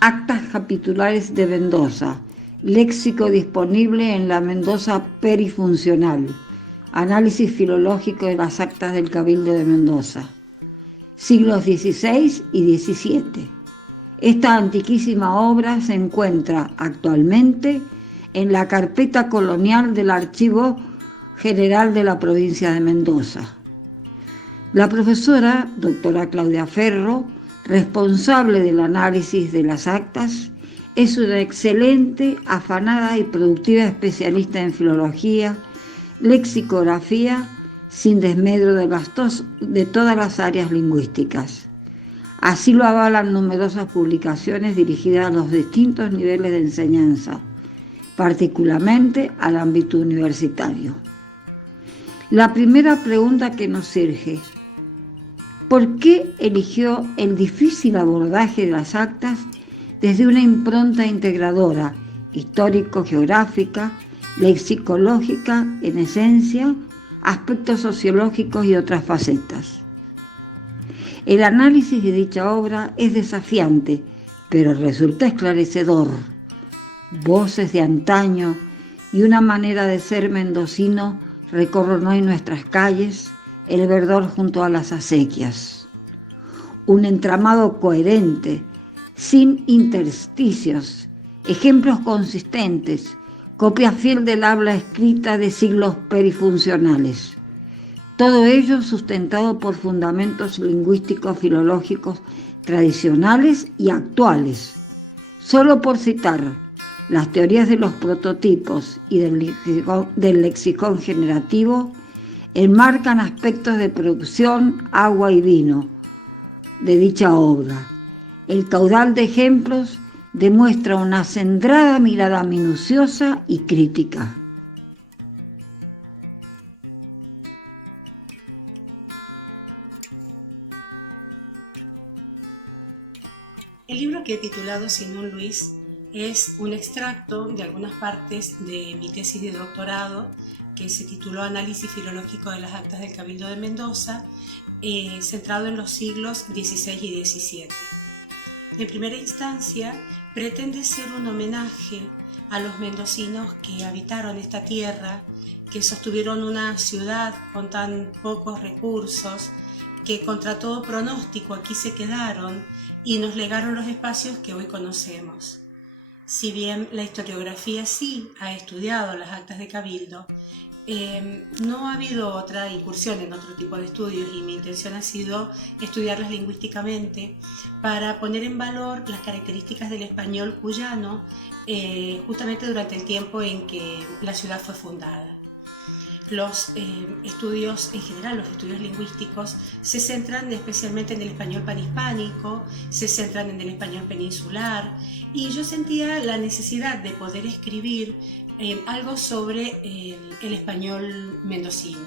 Actas capitulares de Mendoza, léxico disponible en la Mendoza Perifuncional, análisis filológico de las actas del Cabildo de Mendoza, siglos XVI y XVII. Esta antiquísima obra se encuentra actualmente en la carpeta colonial del Archivo General de la provincia de Mendoza. La profesora, doctora Claudia Ferro, responsable del análisis de las actas, es una excelente, afanada y productiva especialista en filología, lexicografía, sin desmedro de todas las áreas lingüísticas. Así lo avalan numerosas publicaciones dirigidas a los distintos niveles de enseñanza, particularmente al ámbito universitario. La primera pregunta que nos surge: ¿por qué eligió el difícil abordaje de las actas desde una impronta integradora, histórico-geográfica, lexicológica, en esencia, aspectos sociológicos y otras facetas? El análisis de dicha obra es desafiante, pero resulta esclarecedor. Voces de antaño y una manera de ser mendocino recorren hoy nuestras calles, el verdor junto a las acequias. Un entramado coherente, sin intersticios, ejemplos consistentes, copia fiel del habla escrita de siglos perifuncionales. Todo ello sustentado por fundamentos lingüísticos filológicos tradicionales y actuales. Solo por citar las teorías de los prototipos y del lexicón generativo, enmarcan aspectos de producción, agua y vino de dicha obra. El caudal de ejemplos demuestra una centrada mirada minuciosa y crítica. El libro que he titulado Simón Luis es un extracto de algunas partes de mi tesis de doctorado, que se tituló Análisis filológico de las actas del Cabildo de Mendoza, centrado en los siglos XVI y XVII. En primera instancia, pretende ser un homenaje a los mendocinos que habitaron esta tierra, que sostuvieron una ciudad con tan pocos recursos, que contra todo pronóstico aquí se quedaron y nos legaron los espacios que hoy conocemos. Si bien la historiografía sí ha estudiado las actas de Cabildo, no ha habido otra incursión en otro tipo de estudios, y mi intención ha sido estudiarlas lingüísticamente para poner en valor las características del español cuyano, justamente durante el tiempo en que la ciudad fue fundada. Los estudios en general, los estudios lingüísticos, se centran especialmente en el español panhispánico, se centran en el español peninsular, y yo sentía la necesidad de poder escribir algo sobre el español mendocino.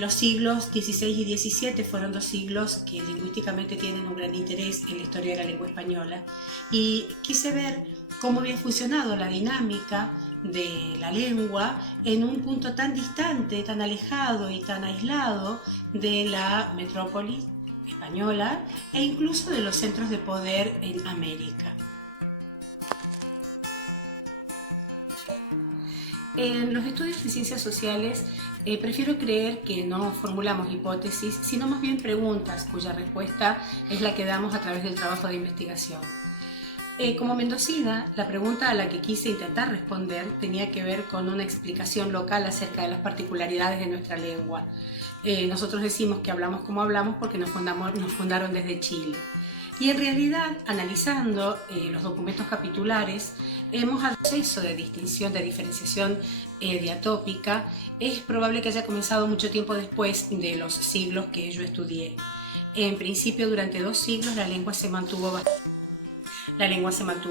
Los siglos XVI y XVII fueron dos siglos que lingüísticamente tienen un gran interés en la historia de la lengua española, y quise ver cómo había funcionado la dinámica de la lengua en un punto tan distante, tan alejado y tan aislado de la metrópoli española e incluso de los centros de poder en América. En los estudios de ciencias sociales prefiero creer que no formulamos hipótesis, sino más bien preguntas cuya respuesta es la que damos a través del trabajo de investigación. Como mendocina, la pregunta a la que quise intentar responder tenía que ver con una explicación local acerca de las particularidades de nuestra lengua. Nosotros decimos que hablamos como hablamos porque nos fundaron desde Chile. Y en realidad, analizando los documentos capitulares, hemos al proceso de distinción, de diferenciación diatópica, es probable que haya comenzado mucho tiempo después de los siglos que yo estudié. En principio, durante 2 siglos, la lengua se mantuvo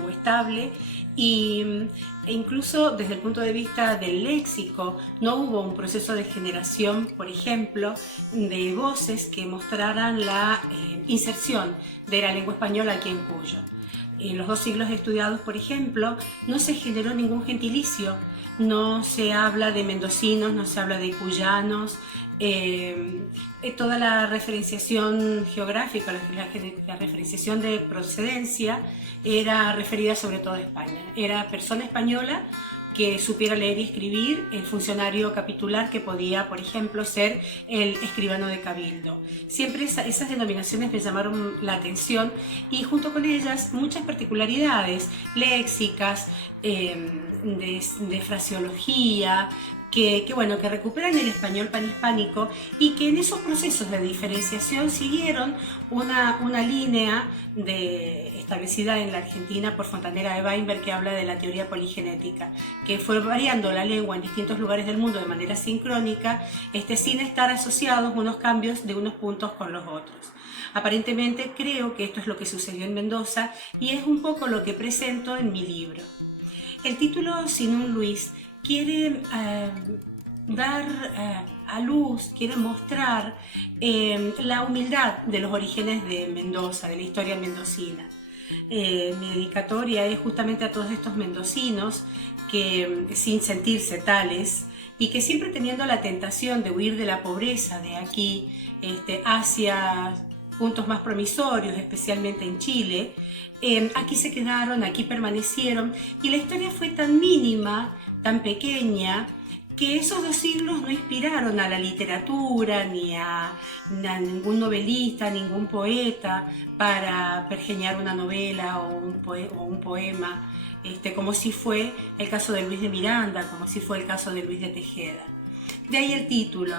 estable, e incluso desde el punto de vista del léxico no hubo un proceso de generación, por ejemplo, de voces que mostraran la inserción de la lengua española aquí en Cuyo. En los 2 siglos estudiados, por ejemplo, no se generó ningún gentilicio no se habla de mendocinos, no se habla de cuyanos. Toda la referenciación geográfica, la referenciación de procedencia era referida sobre todo a España. Era persona española que supiera leer y escribir, el funcionario capitular que podía, por ejemplo, ser el escribano de cabildo. Siempre esas denominaciones me llamaron la atención y junto con ellas muchas particularidades léxicas, de fraseología, bueno, que recuperan el español panhispánico y que en esos procesos de diferenciación siguieron una línea establecida en la Argentina por Fontanera de Weinberg, que habla de la teoría poligenética, que fue variando la lengua en distintos lugares del mundo de manera sincrónica, sin estar asociados unos cambios de unos puntos con los otros. Aparentemente creo que esto es lo que sucedió en Mendoza y es un poco lo que presento en mi libro. El título Sin un Luis quiere dar a luz, quiere mostrar la humildad de los orígenes de Mendoza, de la historia mendocina. Mi dedicatoria es justamente a todos estos mendocinos que, sin sentirse tales, y que siempre teniendo la tentación de huir de la pobreza de aquí hacia puntos más promisorios, especialmente en Chile, aquí se quedaron, aquí permanecieron, y la historia fue tan mínima, tan pequeña, que esos 2 siglos no inspiraron a la literatura, ni a ningún novelista, ningún poeta para pergeñar una novela o un poema, como si fue el caso de Luis de Miranda, como si fue el caso de Luis de Tejeda. De ahí el título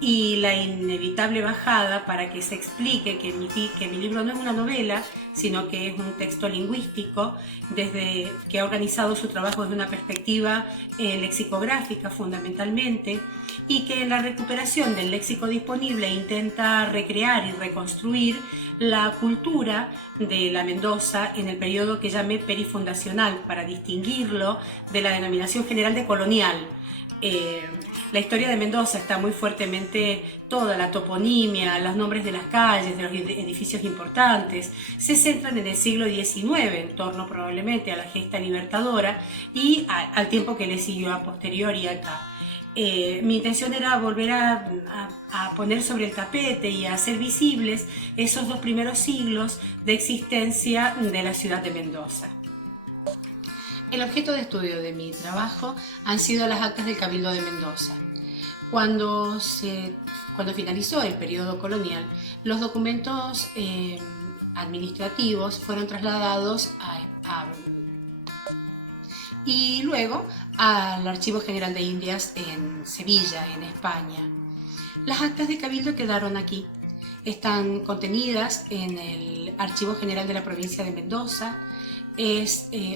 y la inevitable bajada para que se explique que mi libro no es una novela, sino que es un texto lingüístico, que ha organizado su trabajo desde una perspectiva lexicográfica fundamentalmente, y que en la recuperación del léxico disponible intenta recrear y reconstruir la cultura de la Mendoza en el periodo que llamé perifundacional, para distinguirlo de la denominación general de colonial. La historia de Mendoza está muy fuertemente, toda la toponimia, los nombres de las calles, de los edificios importantes, se centran en el siglo XIX, en torno probablemente a la gesta libertadora y al tiempo que le siguió a posteriori acá. Mi intención era volver a poner sobre el tapete y a hacer visibles esos 2 primeros siglos de existencia de la ciudad de Mendoza. El objeto de estudio de mi trabajo han sido las actas del Cabildo de Mendoza. Cuando finalizó el periodo colonial, los documentos administrativos fueron trasladados y luego al Archivo General de Indias en Sevilla, en España. Las actas de Cabildo quedaron aquí. Están contenidas en el Archivo General de la provincia de Mendoza.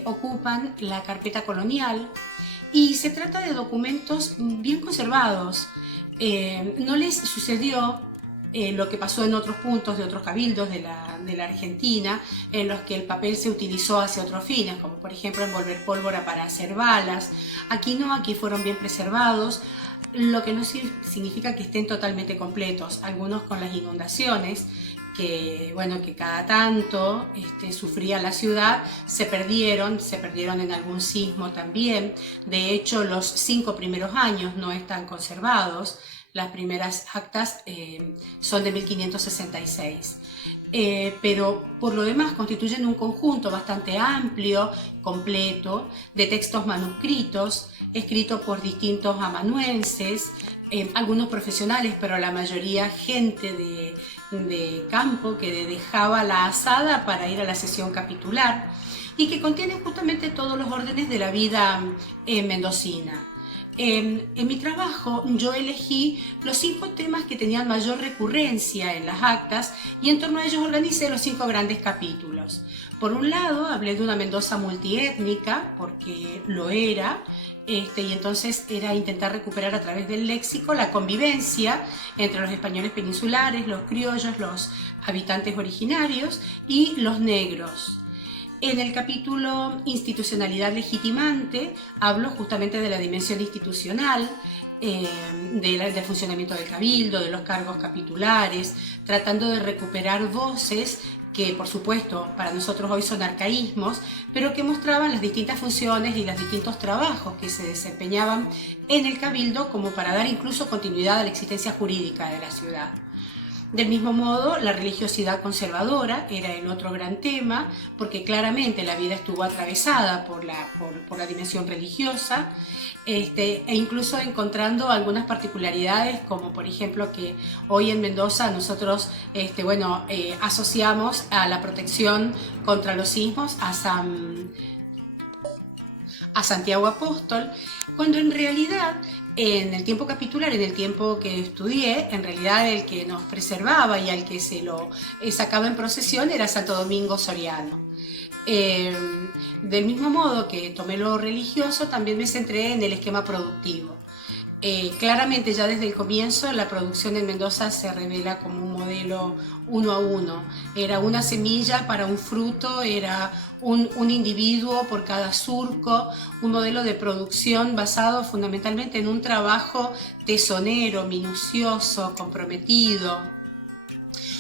Ocupan la carpeta colonial y se trata de documentos bien conservados. No les sucedió lo que pasó en otros puntos de otros cabildos de la Argentina, en los que el papel se utilizó hacia otros fines, como por ejemplo envolver pólvora para hacer balas. Aquí no, aquí fueron bien preservados, lo que no significa que estén totalmente completos. Algunos con las inundaciones, que cada tanto sufría la ciudad, se perdieron en algún sismo también. De hecho, los 5 primeros años no están conservados. Las primeras actas son de 1566. Pero por lo demás constituyen un conjunto bastante amplio, completo, de textos manuscritos, escritos por distintos amanuenses, algunos profesionales, pero la mayoría gente de campo que dejaba la azada para ir a la sesión capitular, y que contienen justamente todos los órdenes de la vida mendocina. En mi trabajo yo elegí los 5 temas que tenían mayor recurrencia en las actas y en torno a ellos organicé los 5 grandes capítulos. Por un lado hablé de una Mendoza multiétnica, porque lo era, y entonces era intentar recuperar a través del léxico la convivencia entre los españoles peninsulares, los criollos, los habitantes originarios y los negros. En el capítulo Institucionalidad legitimante hablo justamente de la dimensión institucional, del funcionamiento del cabildo, de los cargos capitulares, tratando de recuperar voces que por supuesto para nosotros hoy son arcaísmos, pero que mostraban las distintas funciones y los distintos trabajos que se desempeñaban en el cabildo como para dar incluso continuidad a la existencia jurídica de la ciudad. Del mismo modo, la religiosidad conservadora era el otro gran tema, porque claramente la vida estuvo atravesada por la dimensión religiosa, e incluso encontrando algunas particularidades, como por ejemplo que hoy en Mendoza nosotros asociamos a la protección contra los sismos a Santiago Apóstol, cuando en realidad en el tiempo capitular, en el tiempo que estudié, en realidad el que nos preservaba y al que se lo sacaba en procesión era Santo Domingo Soriano. Del mismo modo que tomé lo religioso, también me centré en el esquema productivo. Claramente ya desde el comienzo la producción en Mendoza se revela como un modelo 1 a 1. Era una semilla para un fruto, era un individuo por cada surco, un modelo de producción basado fundamentalmente en un trabajo tesonero, minucioso, comprometido,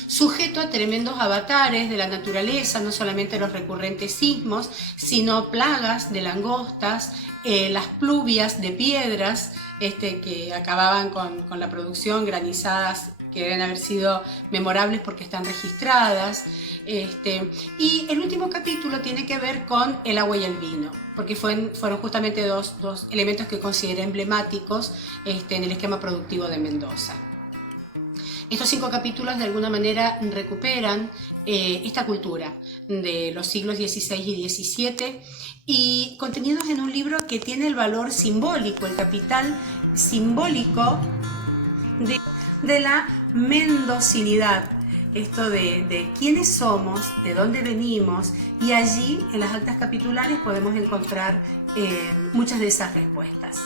sujeto a tremendos avatares de la naturaleza, no solamente los recurrentes sismos, sino plagas de langostas, las pluvias de piedras que acababan con la producción, granizadas que deben haber sido memorables porque están registradas. Y el último capítulo tiene que ver con el agua y el vino, porque fueron justamente dos elementos que consideré emblemáticos en el esquema productivo de Mendoza. Estos 5 capítulos de alguna manera recuperan esta cultura de los siglos XVI y XVII y contenidos en un libro que tiene el valor simbólico, el capital simbólico de la mendocinidad, esto de quiénes somos, de dónde venimos, y allí en las actas capitulares podemos encontrar muchas de esas respuestas.